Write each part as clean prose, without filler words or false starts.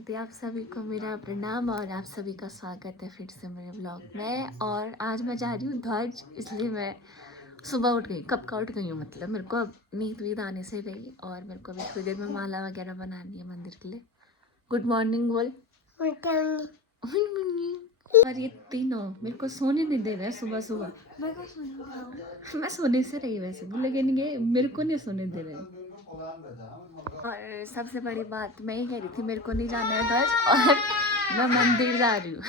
शांति। आप सभी को मेरा प्रणाम और आप सभी का स्वागत है फिर से मेरे ब्लॉग में। और आज मैं जा रही हूँ ध्वज, इसलिए मैं सुबह उठ गई। कब का उठ गई हूँ मतलब मेरे को अब नींद वींद आने से रही और मेरे को अभी थोड़ी देर में माला वगैरह बनानी है मंदिर के लिए। गुड मॉर्निंग बोल। Good morning. और ये तीनों मेरे को सोने नहीं दे रहे हैं सुबह सुबह। मैं सोने से रही वैसे भी, लेकिन ये मेरे को नहीं सोने दे रहे हैं। और सबसे बड़ी बात मैं ही कह रही थी मेरे को नहीं जाना है ध्वज, और मैं मंदिर जा रही हूँ।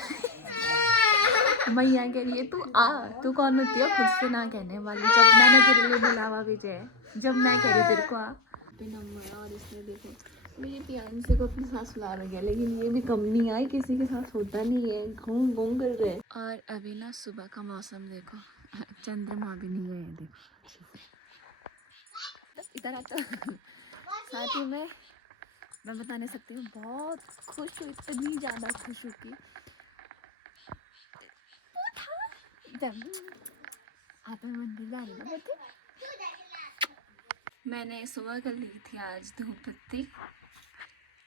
मैया कह रही है तू आ, तू कौन होती है खुद से ना कहने वाली, जब मैंने तेरे लिए बुलावा भी है, जब मैं कह रही तेरे को आ। और इसने देखो मेरी पियांसे को अपने साथ सुला रहा गया, लेकिन ये भी कम नहीं आई, किसी के साथ होता नहीं है, घूम घूम कर रहे। और अभी ना सुबह का मौसम देखो, चंद्रमा भी नहीं है देखो इधर आता। साथ ही में मैं बता नहीं सकती हूँ, बहुत खुश हूँ, इतनी ज़्यादा खुश हूँ कि आप मंदिर जा रही ना बता। मैंने सुबह कर ली थी आज धूप बत्ती।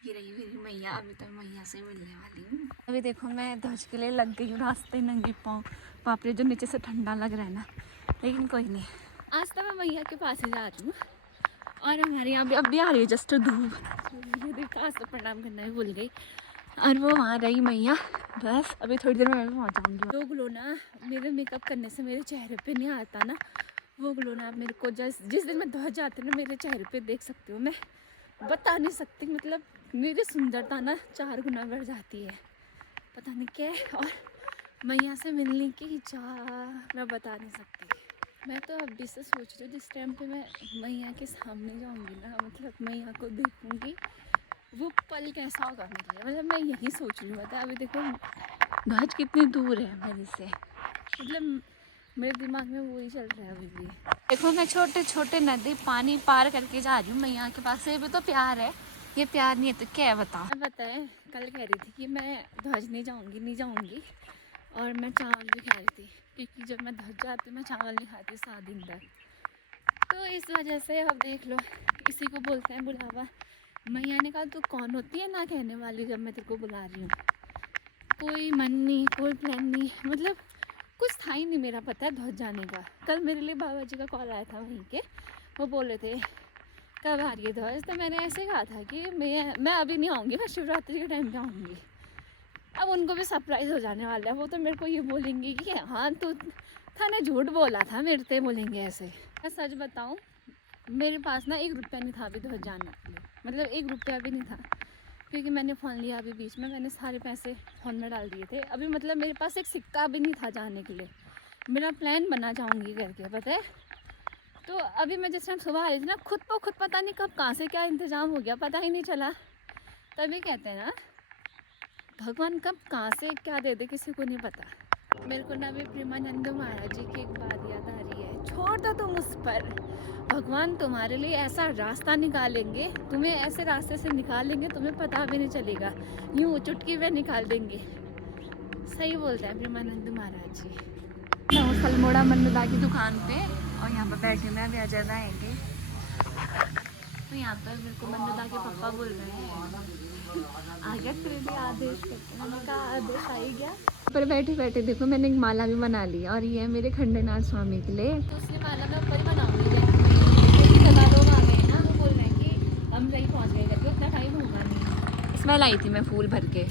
ये रही मेरी मैया, अभी तो मैया से मिलने वाली हूँ। अभी देखो मैं ध्वज के लिए लग गई हूँ, रास्ते नंगी पाँव, पापड़े जो नीचे से ठंडा लग रहा है ना, लेकिन कोई नहीं। आज तो मैं मैया के पास ही जा रही हूँ और हमारे यहाँ भी अभी आ रही है जस्ट धूप। ये देखा, आज तो प्रणाम करना भी भूल गई। और वो वहाँ रही मैया, बस अभी थोड़ी देर में मैं भी पहुँच जाऊँगी। वो ग्लो ना मेरे मेकअप करने से मेरे चेहरे पे नहीं आता ना, वो ग्लो ना आप मेरे को जिस दिन मैं ध्वज जाती हूँ ना मेरे चेहरे पे देख सकते हो। मैं बता नहीं सकती, मतलब मेरी सुंदरता ना 4 गुना बढ़ जाती है, पता नहीं क्या है। और मैया से मिलने की चाह मैं बता नहीं सकती। मैं तो अभी से सोच रही हूँ जिस टाइम पे मैं मैया के सामने जाऊँगी ना, मतलब मैया को देखूँगी, वो पल कैसा होगा मेरे लिए, मतलब मैं यही सोच रही हूँ। बता अभी देखो ध्वज कितनी दूर है मेरे से, मतलब मेरे दिमाग में वो ही चल रहा है अभी भी। देखो मैं छोटे छोटे नदी पानी पार करके जा रही हूँ मैया के पास से। ये भी तो प्यार है, ये प्यार नहीं है तो क्या है बताओ। मैं बताएं कल कह रही थी कि मैं ध्वज नहीं जाऊँगी और मैं चावल भी खा रही थी, क्योंकि जब मैं ध्वज जाती मैं चावल नहीं खाती 7 दिन तक। तो इस वजह से अब देख लो, इसी को बोलते हैं बुलावा। मैया ने कहा तू कौन होती है ना कहने वाली, जब मैं तेरे को बुला रही हूँ। कोई मन नहीं, कोई प्लान नहीं, मतलब कुछ था ही नहीं मेरा, पता है ध्वज जाने का। कल मेरे लिए बाबा जी का कॉल आया था वहीं के, वो बोले थे कब आ रही है ध्वज, तो मैंने ऐसे कहा था कि मैं अभी नहीं आऊँगी, मैं शिवरात्रि के टाइम पे आऊँगी। अब उनको भी सरप्राइज़ हो जाने वाला है, वो तो मेरे को ये बोलेंगे कि हाँ तू था ने झूठ बोला था, मेरे से बोलेंगे ऐसे। मैं सच बताऊँ, मेरे पास ना 1 रुपया नहीं था अभी ध्वज जाने के लिए, मतलब 1 रुपया भी नहीं था, क्योंकि मैंने फ़ोन लिया अभी बीच में, मैंने सारे पैसे फ़ोन में डाल दिए थे। अभी मतलब मेरे पास एक सिक्का भी नहीं था जाने के लिए। मेरा प्लान बना जाऊँगी करके, पता है। तो अभी मैं जिस टाइम सुबह आ रही थी ना, खुद पता नहीं कब कहाँ से क्या इंतज़ाम हो गया, पता ही नहीं चला। तभी कहते हैं ना भगवान कब कहाँ से क्या दे दे किसी को नहीं पता। मेरे को ना अभी प्रेमानंद महाराज जी की एक बात याद आ रही है, छोड़ दो तुम उस पर, भगवान तुम्हारे लिए ऐसा रास्ता निकालेंगे, तुम्हें ऐसे रास्ते से निकालेंगे तुम्हें पता भी नहीं चलेगा, यूँ चुटकी में निकाल देंगे। सही बोलते हैं प्रेमानंद महाराज जी। मैं हूँ सलमोड़ा मन्नदा की दुकान पे और यहाँ पर बैठे में अभी अजय आएंगे, तो यहाँ पर मेरे को मन्नदा के पापा बोल रहे हैं आ गया तेरे लिए आदेश करके, मैंने कहा आदेश आ ही गया। पर बैठे बैठे देखो मैंने एक माला भी बना ली, और ये है मेरे खंडेनाथ स्वामी के लिए, तो उसकी माला मैं ऊपर ही बनाऊंगी। सदा लोग आ गए ना, वो बोल रहे हैं कि हम सही पहुँच गए करके, उतना टाइम होगा नहीं। इसमें लाई थी मैं फूल भर के,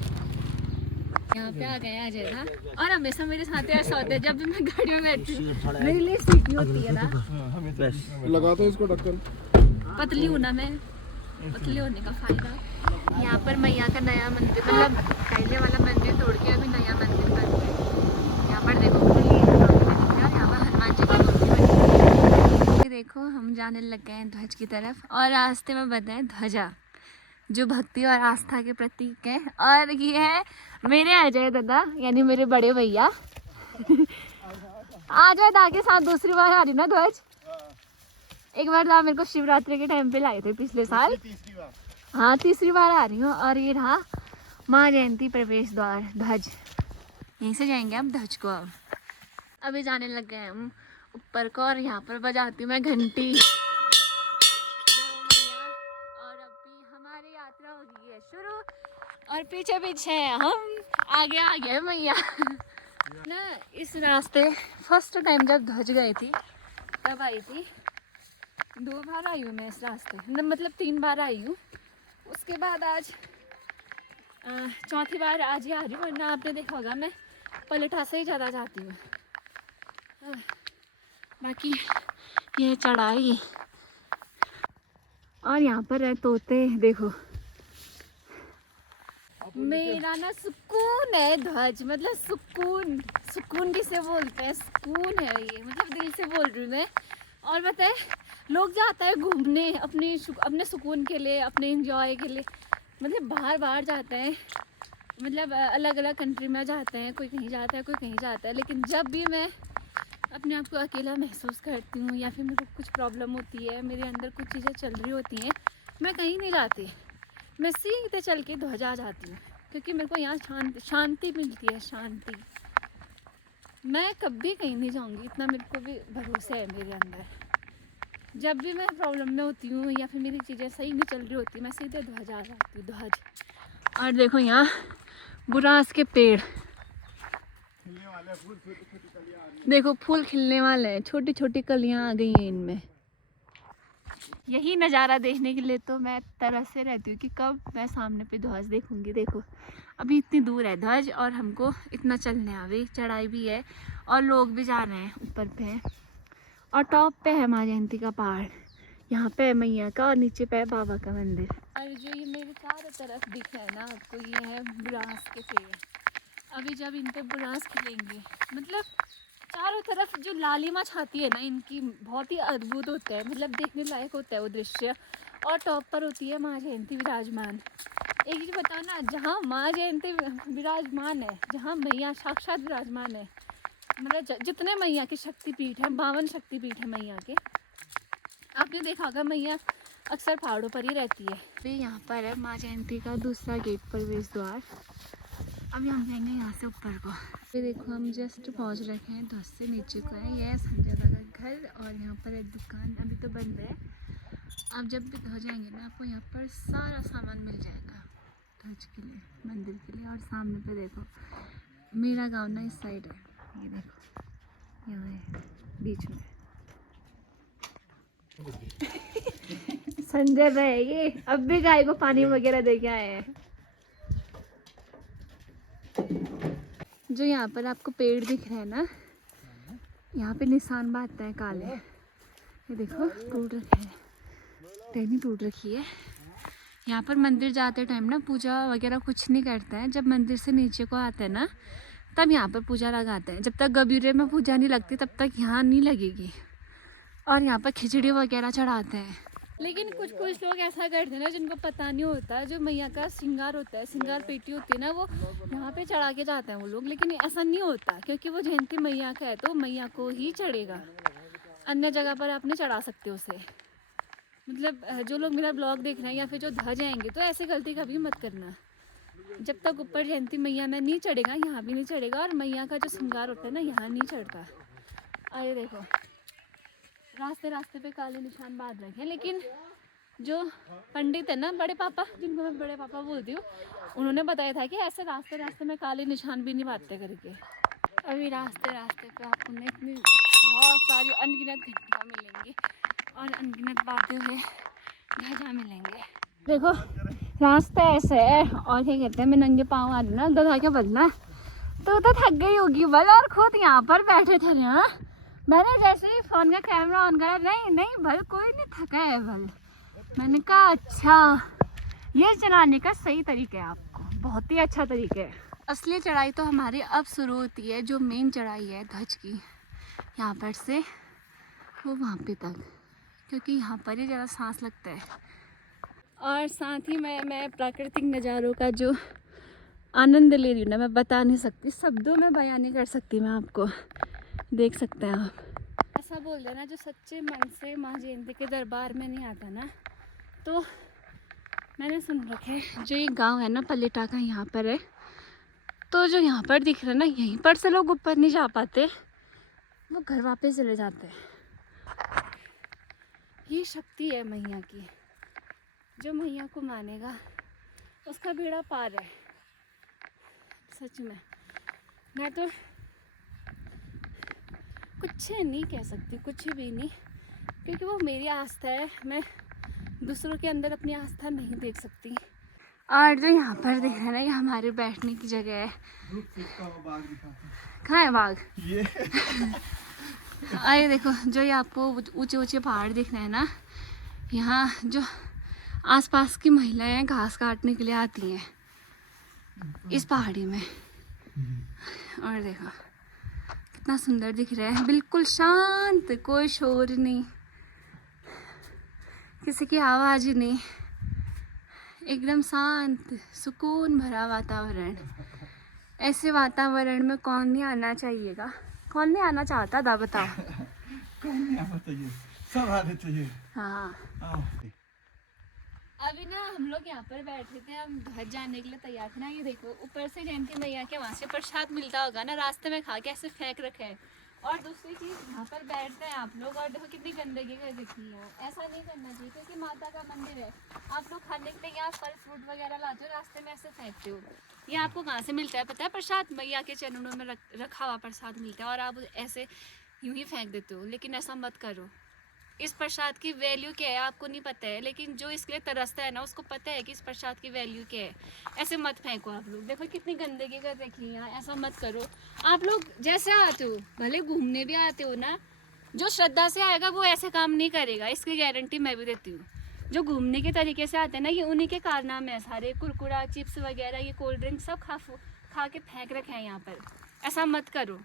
यहाँ पे आ गया अजय था, और हमेशा मेरे साथ ऐसा होता है जब भी मैं गाड़ी में बैठती हूँ मेरे लिए सीटी होती है ना, लगा दो इसको ढक्कन। पतली हूँ ना मैं, पतले होने का फायदा। यहाँ पर मैया का नया मंदिर, मतलब पहले वाला मंदिर तोड़ के अभी नया मंदिर बन गया है। यहाँ पर देखो यहाँ पर हनुमान जी की मूर्ति बनी है। देखो हम जाने लग गए हैं ध्वज की तरफ, और रास्ते में बताए ध्वजा जो भक्ति और आस्था के प्रतीक है। और ये है मेरे अजय दादा, यानी मेरे बड़े भैया। आज मैं दा के साथ दूसरी बार आ रही ना ध्वज, एक बार दा मेरे को शिवरात्रि के टाइम पे लाए थे पिछले साल, हाँ तीसरी बार आ रही हूँ। और ये रहा माँ जयंती प्रवेश द्वार ध्वज, यहीं से जाएंगे हम ध्वज को। अब अभी जाने लग गए हम ऊपर को, और यहाँ पर बजाती हूँ मैं घंटी। और अभी हमारी यात्रा हो गई है शुरू, और और पीछे पीछे हम, आगे आगे मैया ना। इस रास्ते फर्स्ट टाइम जब ध्वज गई थी तब आई थी। 2 बार आई हूँ मैं इस रास्ते, मतलब 3 बार आई हूँ। उसके बाद आज चौथी बार आज ही आ रही हूँ, वरना आपने देखा होगा मैं पलटा से ही ज़्यादा जाती हूँ। बाकी ये चढ़ाई, और यहाँ पर है तोते, देखो। मेरा ना सुकून है ध्वज, मतलब सुकून, सुकून किसे बोलते हैं, सुकून है ये, मतलब दिल से बोल रही हूँ मैं। और बताए लोग जाता है घूमने अपने सुकून के लिए, अपने इंजॉय के लिए, मतलब बाहर बाहर जाते हैं, मतलब अलग अलग कंट्री में जाते हैं, कोई कहीं जाता है कोई कहीं जाता है। लेकिन जब भी मैं अपने आप को अकेला महसूस करती हूँ या फिर मेरे को कुछ प्रॉब्लम होती है, मेरे अंदर कुछ चीज़ें चल रही होती हैं, मैं कहीं नहीं जाती, मैं सीधे चल के ध्वजा जाती हूँ, क्योंकि मेरे को यहाँ शांति मिलती है, शांति। मैं कभी कहीं नहीं जाऊँगी, इतना मेरे को भी भरोसा है मेरे अंदर। जब भी मैं प्रॉब्लम में होती हूँ या फिर मेरी चीज़ें सही नहीं चल रही होती, मैं सीधे ध्वजा जाती हूँ, ध्वज। और देखो यहाँ बुरांस के पेड़, देखो फूल खिलने वाले हैं, छोटी छोटी कलियां आ गई हैं इनमें। यही नज़ारा देखने के लिए तो मैं तरसते रहती हूँ कि कब मैं सामने पे ध्वज देखूंगी। देखो अभी इतनी दूर है ध्वज और हमको इतना चलने अभी, चढ़ाई भी है और लोग भी जा रहे हैं ऊपर पे। और टॉप पे है माँ जयंती का पहाड़, यहाँ पे है मैया का और नीचे पे है बाबा का मंदिर। और जो ये मेरे चारों तरफ दिख रहा है ना आपको, ये है बुरांस के पेड़। अभी जब इन पे बुरांस खिलेंगे, मतलब चारों तरफ जो लालिमा छाती है ना इनकी, बहुत ही अद्भुत होता है, मतलब देखने लायक होता है वो दृश्य। और टॉप पर होती है माँ जयंती विराजमान। एक चीज़ बताओ ना, जहाँ माँ जयंती विराजमान है, जहाँ मैया साक्षात विराजमान है, मतलब जितने मैया के शक्तिपीठ हैं, 52 शक्तिपीठ है मैया के, आपने देखा होगा मैया अक्सर पहाड़ों पर ही रहती है। अभी यहाँ पर है माँ जयंती का दूसरा गेट, प्रवेश द्वार। अभी हम जाएंगे यहाँ से ऊपर को। ये देखो हम जस्ट पहुँच रखे हैं, ध्वज से नीचे को है, ये है संजय का घर और यहाँ पर एक दुकान अभी तो बंद है। आप जब भी ध्वज जाएंगे ना, आपको यहाँ पर सारा सामान मिल जाएगा ध्वज के लिए, मंदिर के लिए। और सामने पे देखो मेरा गाँव ना इस साइड है, ये देखो यहाँ है बीच में संजय भाई ये अब भी गाय को पानी वगैरह दे के आए हैं। जो यहाँ पर आपको पेड़ दिख रहे हैं ना, यहाँ पे निशान बांधते हैं काले, ये देखो टूट रखे हैं, टहनी टूट रखी है। यहाँ पर मंदिर जाते टाइम ना पूजा वगैरह कुछ नहीं करते हैं, जब मंदिर से नीचे को आते हैं ना तब यहाँ पर पूजा लगाते हैं। जब तक गबीरे में पूजा नहीं लगती तब तक यहाँ नहीं लगेगी। और यहाँ पर खिचड़ी वगैरह चढ़ाते हैं। लेकिन कुछ लोग ऐसा करते हैं ना जिनको पता नहीं होता, जो मैया का श्रृंगार होता है, श्रृंगार पेटी होती है ना, वो यहाँ पे चढ़ा के जाते हैं वो लोग। लेकिन ऐसा नहीं होता, क्योंकि वो जयंती मैया का है तो मैया को ही चढ़ेगा, अन्य जगह पर आप नहीं चढ़ा सकते उसे। मतलब जो लोग मेरा ब्लॉग देख रहे हैं या फिर जो ध्वज आएंगे, तो ऐसी गलती कभी मत करना। जब तक ऊपर जयंती मैया में नहीं चढ़ेगा, यहाँ भी नहीं चढ़ेगा। और मैया का जो श्रृंगार होता है ना, यहाँ नहीं चढ़ता। और ये देखो रास्ते रास्ते पे काले निशान बांध रखे हैं। लेकिन जो पंडित है ना, बड़े पापा, जिनको मैं बड़े पापा बोलती हूँ, उन्होंने बताया था कि ऐसे रास्ते रास्ते में काले निशान भी नहीं बांधते करके। अभी रास्ते रास्ते पे आपको इतनी बहुत सारी अनगिनत घंटियाँ मिलेंगी और अनगिनत बातें हुए ध्वजा मिलेंगे। देखो रास्ता ऐसे है, और क्या कहते हैं, मैं नंगे पाँव आ रही ना, दादा क्या बदला तो थक गई होगी बल, और खुद यहाँ पर बैठे थे ना। मैंने जैसे ही फ़ोन का कैमरा ऑन करा, नहीं भल कोई नहीं थका है भल। मैंने कहा अच्छा ये चढ़ाने का सही तरीका है, आपको बहुत ही अच्छा तरीका है। असली चढ़ाई तो हमारी अब शुरू होती है, जो मेन चढ़ाई है ध्वज की, यहाँ पर से वो वहाँ पे तक, क्योंकि यहाँ पर ही ज़रा सांस लगता है। और साथ ही मैं प्राकृतिक नज़ारों का जो आनंद ले रही हूँ ना, मैं बता नहीं सकती, शब्दों में बयान नहीं कर सकती मैं आपको। देख सकते हैं आप। ऐसा बोल देना जो सच्चे मन से माँ जयंती के दरबार में नहीं आता ना, तो मैंने सुन रखे जो ये गांव है ना पलेटा का, यहाँ पर है, तो जो यहाँ पर दिख रहा है ना, यहीं पर से लोग ऊपर नहीं जा पाते, वो घर वापस चले जाते हैं। ये शक्ति है मैया की, जो मैया को मानेगा उसका बेड़ा पार है। सच में मैं तो कुछ नहीं कह सकती, कुछ भी नहीं, क्योंकि वो मेरी आस्था है। मैं दूसरों के अंदर अपनी आस्था नहीं देख सकती। और जो यहाँ पर दिख रहा है ना, ये हमारे बैठने की जगह है। कहाँ है बाघ? ये अरे देखो, जो ये आपको ऊंचे ऊंचे पहाड़ दिख रहे हैं ना, यहाँ जो आसपास की महिलाएं घास काटने के लिए आती हैं इस पहाड़ी में। और देखो कितना सुंदर दिख रहा है, बिल्कुल शांत, कोई शोर नहीं, किसी की आवाज़ ही नहीं, एकदम शांत सुकून भरा वातावरण। ऐसे वातावरण में कौन नहीं आना चाहिएगा? कौन नहीं आना चाहता था बताओ? कौन नहीं आना चाहिए, सब आने चाहिए। हाँ। अभी ना हम लोग यहाँ पर बैठे थे, हम घर जाने के लिए तैयार थे ना। ये देखो ऊपर से जयंती मैया के वहाँ से प्रसाद मिलता होगा ना, रास्ते में खा के ऐसे फेंक रखे है। और दूसरी चीज़, यहाँ पर बैठते हैं आप लोग और देखो कितनी गंदगी कर रखी है। ऐसा नहीं करना चाहिए, क्योंकि माता का मंदिर है। आप लोग खाने के लिए यहाँ फल फ्रूट वगैरह लाते हो, रास्ते में ऐसे फेंकते हो। ये आपको कहाँ से मिलता है पता है? प्रसाद, मैया के चरणों में रखा हुआ प्रसाद मिलता है, और आप ऐसे यूं ही फेंक देते हो। लेकिन ऐसा मत करो। इस प्रसाद की वैल्यू क्या है आपको नहीं पता है, लेकिन जो इसके लिए तरसता है ना, उसको पता है कि इस प्रसाद की वैल्यू क्या है। ऐसे मत फेंको आप लोग। देखो कितनी गंदगी कर रखी है यहाँ, ऐसा मत करो। आप लोग जैसे आते हो, भले घूमने भी आते हो ना, जो श्रद्धा से आएगा वो ऐसे काम नहीं करेगा, इसकी गारंटी मैं भी देती हूँ। जो घूमने के तरीके से आते हैं ना, ये उन्हीं के कारनामे हैं सारे। कुरकुरा, चिप्स वगैरह, ये कोल्ड ड्रिंक सब खा के फेंक रखे हैं यहाँ पर। ऐसा मत करो,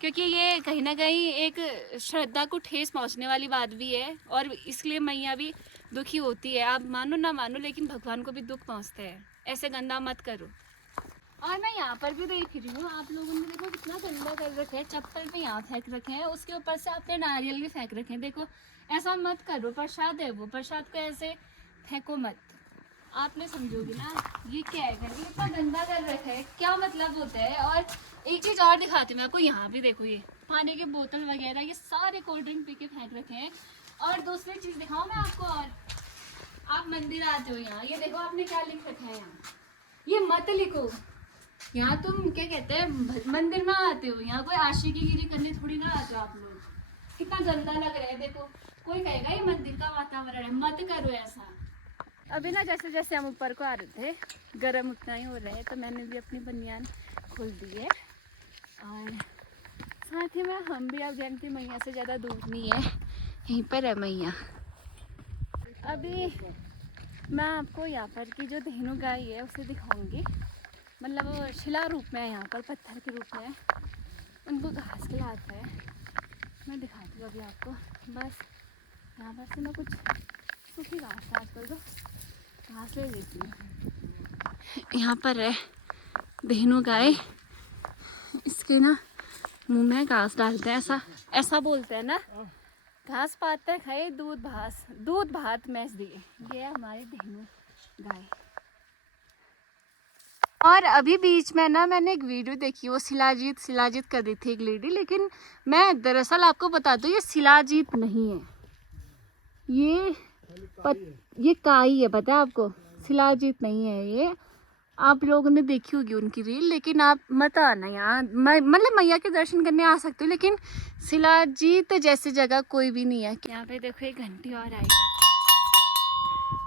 क्योंकि ये कहीं ना कहीं एक श्रद्धा को ठेस पहुंचने वाली बात भी है, और इसलिए मैया भी दुखी होती है। आप मानो ना मानो, लेकिन भगवान को भी दुख पहुंचता है। ऐसे गंदा मत करो। और मैं यहाँ पर भी देख रही हूँ, आप लोगों ने देखो कितना गंदा कर रखा है। चप्पल पे यहाँ फेंक रखे हैं, उसके ऊपर से आपने नारियल भी फेंक रखे हैं। देखो ऐसा मत करो, प्रसाद है वो, प्रसाद को ऐसे फेंको मत। आपने समझोगी ना, ये क्या है? इतना गंदा कर रखा है, क्या मतलब होता है? और एक चीज़ और दिखाती हूँ मैं आपको, यहाँ भी देखो, ये पानी के बोतल वगैरह, ये सारे कोल्ड ड्रिंक पी के फेंक रखे हैं। और दूसरी चीज़ दिखाऊँ मैं आपको, और आप मंदिर आते हो यहाँ, ये देखो आपने क्या लिख रखा है यहाँ। ये मत लिखो यहाँ, तुम क्या कहते हैं, मंदिर में आते हो, यहाँ कोई आशिकीगिरी करने थोड़ी ना आते हो आप लोग। कितना गंदा लग रहा है, देखो कोई कहेगा ये मंदिर का वातावरण है, मत करो ऐसा। अभी ना जैसे जैसे हम ऊपर को आ रहे थे, गर्म उतना ही हो रहा है, तो मैंने भी अपनी बनियान खोल दी है। और साथ ही में हम भी अब जयंती मैया से ज़्यादा दूर नहीं है, यहीं पर है मैया। अभी मैं आपको यहाँ पर की जो धेनु गाय है उसे दिखाऊंगी। मतलब वो शिला रूप में है, यहाँ पर पत्थर के रूप में उनको घास खिलाता है। मैं दिखाती हूँ अभी आपको। बस यहाँ पर से मैं कुछ सूखी घास आजकल तो घास ले लेती हूँ। यहाँ पर है धेनु गाय, इसके ना मुंह में घास डालते हैं, ऐसा बोलते हैं ना, घास पाते खाए दूध भात मैस दिए। ये है हमारी धेनु गाय। और अभी बीच में ना मैंने एक वीडियो देखी, वो शिलाजीत कर रही थी एक लेडी, लेकिन मैं दरअसल आपको बता दूं ये शिलाजीत नहीं है, ये काई है, पता है आपको? शिलाजीत नहीं है ये। आप लोगों ने देखी होगी उनकी रील, लेकिन आप मत आना यहाँ, मतलब मैया के दर्शन करने आ सकते हो, लेकिन शिलाजीत जैसी जगह कोई भी नहीं है। यहाँ पे देखो एक घंटी और आई।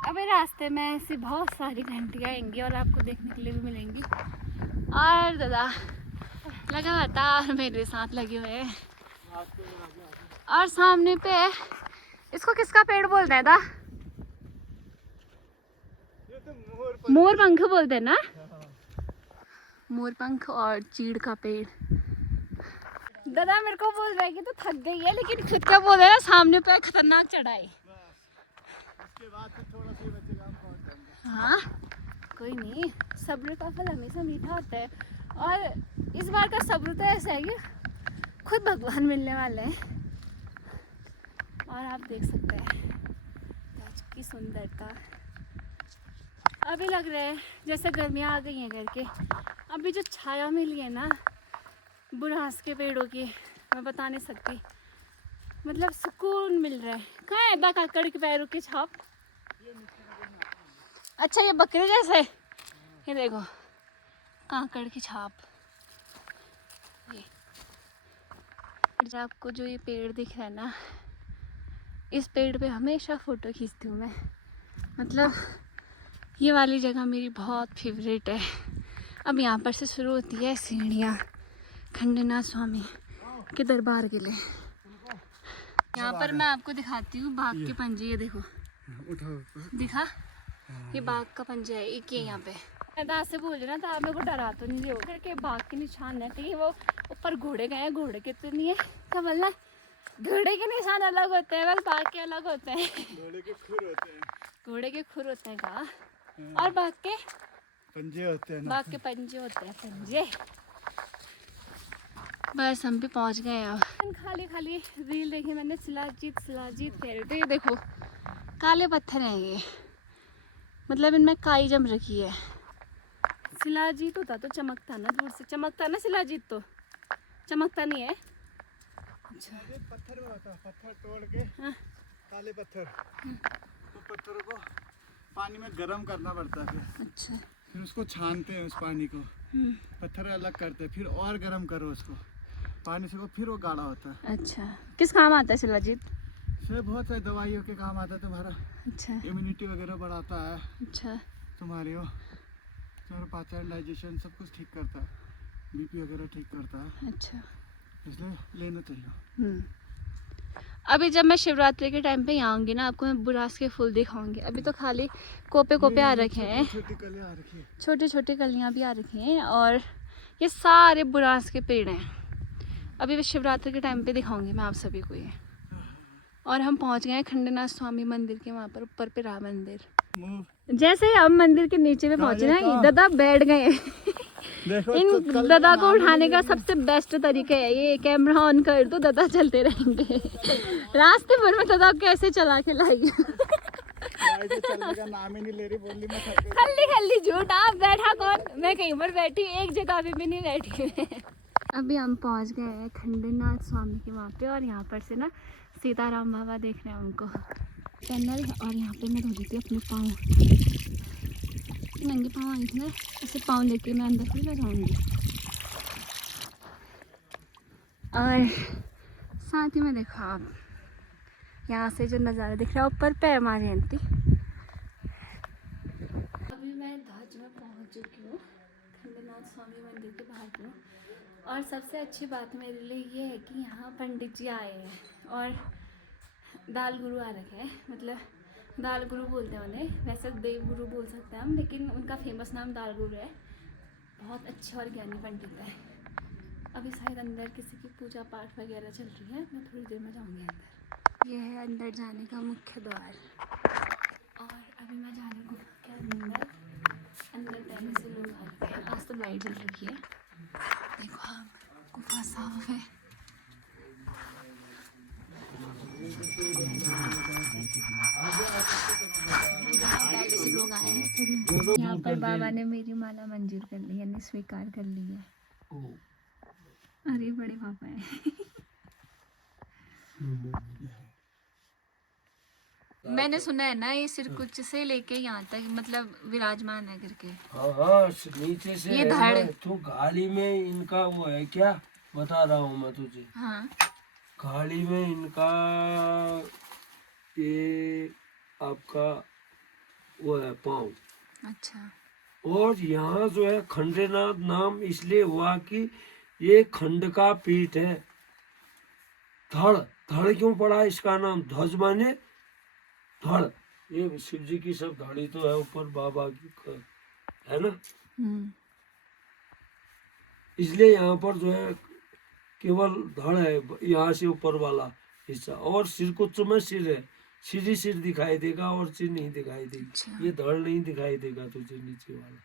अभी रास्ते में ऐसी बहुत सारी घंटियाँ आएंगी और आपको देखने के लिए भी मिलेंगी। और दादा लगातार मेरे साथ लगे हुए हैं। और सामने पे इसको किसका पेड़ बोलते हैं दा? मोर पंख बोलते हैं ना, मोर पंख और चीड़ का पेड़। दादा मेरे को बोल रहा है कि तो थक गई है, लेकिन खुद क्या बोल रहा है, सामने पे खतरनाक चढ़ाई। हाँ कोई नहीं, सब्र का फल हमेशा मीठा होता है। और इस बार का सब्र तो ऐसा है कि खुद भगवान मिलने वाले हैं। और आप देख सकते हैं आज की सुंदरता। अभी लग रहा है जैसे गर्मियाँ आ गई हैं घर के। अभी जो छाया मिली है ना बुरांस के पेड़ों की, मैं बता नहीं सकती, मतलब सुकून मिल रहा है। कहाँ है दा काकड़ के पैरों की छाप? अच्छा ये बकरे जैसे, ये देखो कांकड़ की छाप। ये आपको जो ये पेड़ दिख रहा है ना, इस पेड़ पे हमेशा फ़ोटो खींचती हूँ मैं। मतलब ये वाली जगह मेरी बहुत फेवरेट है। अब यहाँ पर से शुरू होती है सीढ़ियाँ खंडेनाथ स्वामी के दरबार के लिए। यहाँ पर मैं आपको दिखाती हूँ बाघ के पंजे। ये देखो, उठाओ। दिखा, ये बाघ का पंजा है, एक ये यहाँ पे। मैं दास से बोल रही ना, तो आप मेरे को डरा तो नहीं रहे के बाघ के निशान है कहीं वो ऊपर घोड़े गए हैं, घोड़े के तो नहीं है क्या बोलना, घोड़े के निशान अलग होते हैं, बस बाघ के अलग होते हैं। घोड़े के खुर होते हैं। घोड़े के खुर होते हैं कहा, और बाघ के पंजे होते हैं ना। बाघ के पंजे होते हैं, पंजे। बस हम भी पहुंच गए अब। खाली खाली रील देखी मैंने, शिलाजीत शिलाजीत कह रहे थे। ये देखो काले पत्थर हैं ये, मतलब इनमें काई जम रखी है। शिलाजीत होता तो चमकता ना, दूर से चमकता ना, शिलाजीत तो चमकता नहीं है। अच्छा, पत्थर में होता है, पत्थर तोड़ के। हाँ। काले पत्थर, तो पत्थरों को पानी में गर्म करना पड़ता है। अच्छा, फिर उसको छानते हैं, उस पानी को पत्थर अलग करते हैं, फिर और गर्म करो उसको पानी से, वो फिर वो गाढ़ा होता है। अच्छा, किस काम आता है शिलाजीत? से बहुत सारी दवाइयों के काम आता है। तुम्हारा अच्छा इम्यूनिटी वगैरह बढ़ाता है, अच्छा तुम्हारे पाचन डाइजेशन सब कुछ ठीक करता है, बीपी वगैरह ठीक करता है, अच्छा। इसलिए लेना चाहिए। अभी जब मैं शिवरात्रि के टाइम पे यहाँ आऊँगी ना, आपको मैं बुरास के फूल दिखाऊंगी। अभी तो खाली कोपे कोपे आ रखे हैं, छोटी कलियां आ रखी है, छोटी छोटी कलियाँ भी आ रखी हैं, और ये सारे बुरास के पेड़ हैं। अभी शिवरात्रि के टाइम पे दिखाऊंगी मैं आप सभी को ये। और हम पहुँच गए हैं खंडेनाथ स्वामी मंदिर के वहाँ पर, ऊपर पे राम मंदिर। जैसे ही हम मंदिर के नीचे में पहुँचे ना, दादा बैठ गए। देखो इन दादा को उठाने का सबसे बेस्ट तरीका है ये, कैमरा ऑन कर दो, दादा चलते रहेंगे। रास्ते भर में दादा कैसे चला के लाई। चलने का नाम ही नहीं ले रही, बोल रही मैं थक गई। खल्ली खल्ली झूठ, आप बैठा कौन, मैं कहीं पर बैठी, एक जगह पे भी नहीं बैठी मैं। अभी हम पहुंच गए हैं खंडेनाथ स्वामी के वहाँ पे, और यहाँ पर से ना सीताराम बाबा देख रहे हैं हमको चैनल। और यहाँ पे मैं धो देती हूँ अपने पाँव, नंगे पाँव आई थी ना, ऐसे पाँव लेके मैं अंदर से लगाऊंगी। और साथ ही में देखो आप यहाँ से जो नज़ारा दिख रहा है, ऊपर पैर मारे आंटी। अभी मैं ध्वज में पहुँच चुकी हूँ, खंडेनाथ स्वामी मंदिर के बाहर की हूँ। और सबसे अच्छी बात मेरे लिए ये है कि यहाँ पंडित जी आए हैं, और दाल गुरु आ रखे हैं। मतलब दाल गुरु बोलते हैं उन्हें, वैसे देव गुरु बोल सकते हैं हम, लेकिन उनका फेमस नाम दाल गुरु है। बहुत अच्छे और ज्ञानी पंडित है। अभी शायद अंदर किसी की पूजा पाठ वगैरह चल रही है, मैं थोड़ी देर में जाऊँगी अंदर। यह है अंदर जाने का मुख्य द्वार, और अभी मैं जाने को क्या अंदर पहले से लोग आ रखे हैं। आज तो लाइट जल रही है, देखो हम गुफा साफ है। पहले से लोग आए हैं। यहाँ पर बाबा ने मेरी माला मंजूर कर ली, यानी स्वीकार कर ली है। अरे बड़े पापा है। मैंने सुना है ना, ये सिरकुच से लेके यहाँ तक मतलब विराजमान है करके। हाँ, नीचे से ये धड़ तो गाड़ी में इनका वो है क्या, बता रहा हूँ मैं तुझे। हाँ, गाड़ी में इनका ये आपका वो है पाँव। अच्छा। और यहाँ जो है खंडेनाथ नाम इसलिए हुआ कि ये खंड का पीठ है। धड़, धड़ क्यों पड़ा इसका नाम? ध्वज माने धड़, ये शिव जी की सब धड़ी तो है ऊपर बाबा की, है ना। इसलिए यहाँ पर जो है केवल धड़ है, यहाँ से ऊपर वाला हिस्सा, और सिर कुछ में सिर है, सिर ही सिर दिखाई देगा और सिर नहीं दिखाई देगी। अच्छा। ये धड़ नहीं दिखाई देगा तुझे नीचे वाला।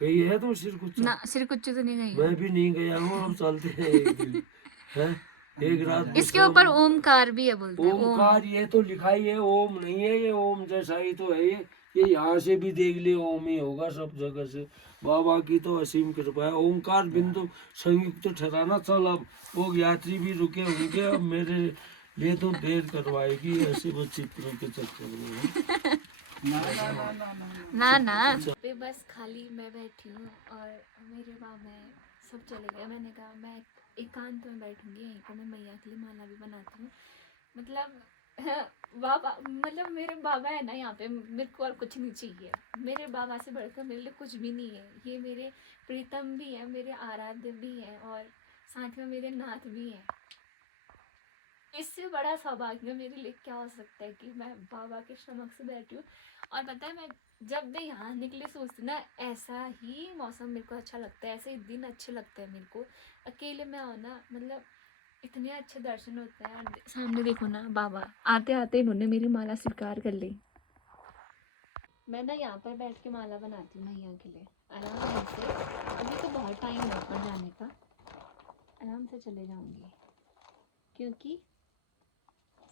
कहीं है तो सिर कुछ? ना, सिर कुछ तो नहीं गई। मैं भी नहीं गया हूँ, अब चलते हैं एक दिन, है एक रात। इसके ऊपर ओमकार भी है बोलते हैं। ओमकार ये तो लिखा ही है, ओम नहीं है ये, ओम जैसा ही तो है ये यहाँ से भी देख ले ओम ही होगा सब जगह से। बाबा की तो असीम कृपा है। ओमकार बिंदु संयुक्त ठहराना। चल अब वो यात्री भी रुके होंगे, अब मेरे लिए तो देर करवाएगी ऐसे वो चित्रों के चक्कर में। ना ना ना ना ना ना ना पे बस खाली मैं बैठी हूँ और मेरे बाबा हैं, सब चले गए। मैंने कहा मैं एकांत में बैठूंगी, यहीं पर मैं मैया के लिए माला भी बनाती हूँ। मतलब बाबा, मतलब मेरे बाबा है ना यहाँ पे, मेरे को और कुछ नहीं चाहिए। मेरे बाबा से बढ़कर मेरे लिए कुछ भी नहीं है। ये मेरे प्रीतम भी है, मेरे आराध्य भी हैं और साथ में मेरे नाथ भी हैं। इससे बड़ा सौभाग्य मेरे लिए क्या हो सकता है कि मैं बाबा के समक्ष बैठी हूँ। और पता है, मैं जब भी यहाँ निकले सोचती ना, ऐसा ही मौसम मेरे को अच्छा लगता है, ऐसे ही दिन अच्छे लगते हैं मेरे को। अकेले में हो ना, मतलब इतने अच्छे दर्शन होते हैं। और सामने देखो ना, बाबा आते आते इन्होंने मेरी माला स्वीकार कर ली। मैं ना यहाँ पर बैठ के माला बनाती हूँ मैया के लिए आराम से। अभी तो बहुत टाइम है ऊपर जाने का, आराम से चले जाऊँगी क्योंकि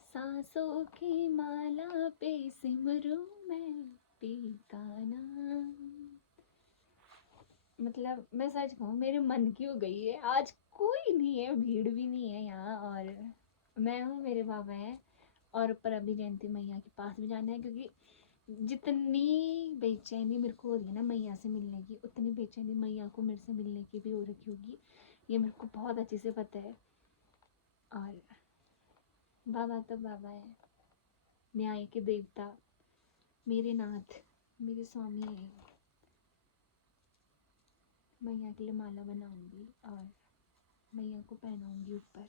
सांसों की माला पे सिमरूं मैं पीका नाम। मतलब मैं सच कहूँ, मेरे मन की हो गई है। आज कोई नहीं है, भीड़ भी नहीं है यहाँ, और मैं हूँ, मेरे बाबा हैं, और ऊपर अभी जयंती मैया के पास भी जाना है। क्योंकि जितनी बेचैनी मेरे को हो रही है ना मैया से मिलने की, उतनी बेचैनी मैया को मेरे से मिलने की भी हो रखी होगी, ये मेरे को बहुत अच्छे से पता है। और बाबा तो बाबा है, न्याय के देवता, मेरे नाथ, मेरे स्वामी है। मैया के लिए माला बनाऊंगी और मैया को पहनाऊंगी ऊपर।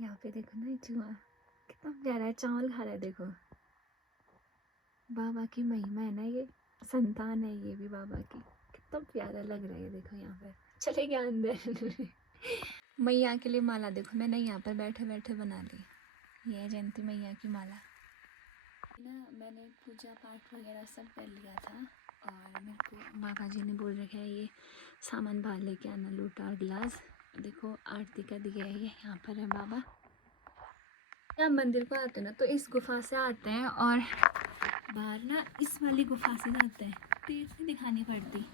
यहाँ पे देखो ना, चूहा कितना प्यारा है, चावल खा रहा है। देखो बाबा की महिमा है ना, ये संतान है ये भी बाबा की, कितना प्यारा लग रहा है। देखो यहाँ पर चले गया अंदर। मैया के लिए माला देखो मैंने यहाँ पर बैठे बैठे बना ली। ये है जयंती मैया की माला ना। मैंने पूजा पाठ वगैरह सब कर लिया था और मेरे को बाबा जी ने बोल रखा है ये सामान बाहर लेके आना, लोटा और गिलास। देखो आरती का दिया है ये, यहाँ पर है बाबा। यहाँ मंदिर को आते हैं ना तो इस गुफा से आते हैं और बाहर ना इस वाली गुफा से जाते हैं। तेज नहीं दिखानी पड़ती,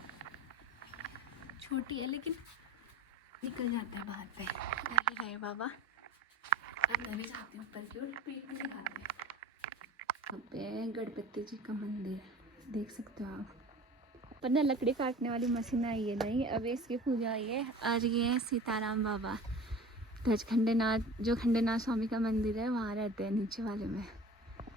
छोटी है लेकिन निकल जाता है बाहर पे। ये रहे बाबा, अब मैं भी जाती हूँ ऊपर की ओर, पेट नहीं दिखाते। यहाँ पे गणपति जी का मंदिर देख सकते हो आप। पर ना लकड़ी काटने वाली मशीन आई है नहीं, अब इसकी पूजा आई है। और ये है सीताराम बाबा, खंडेनाथ, जो खंडेनाथ स्वामी का मंदिर है, वहाँ रहते हैं नीचे वाले में।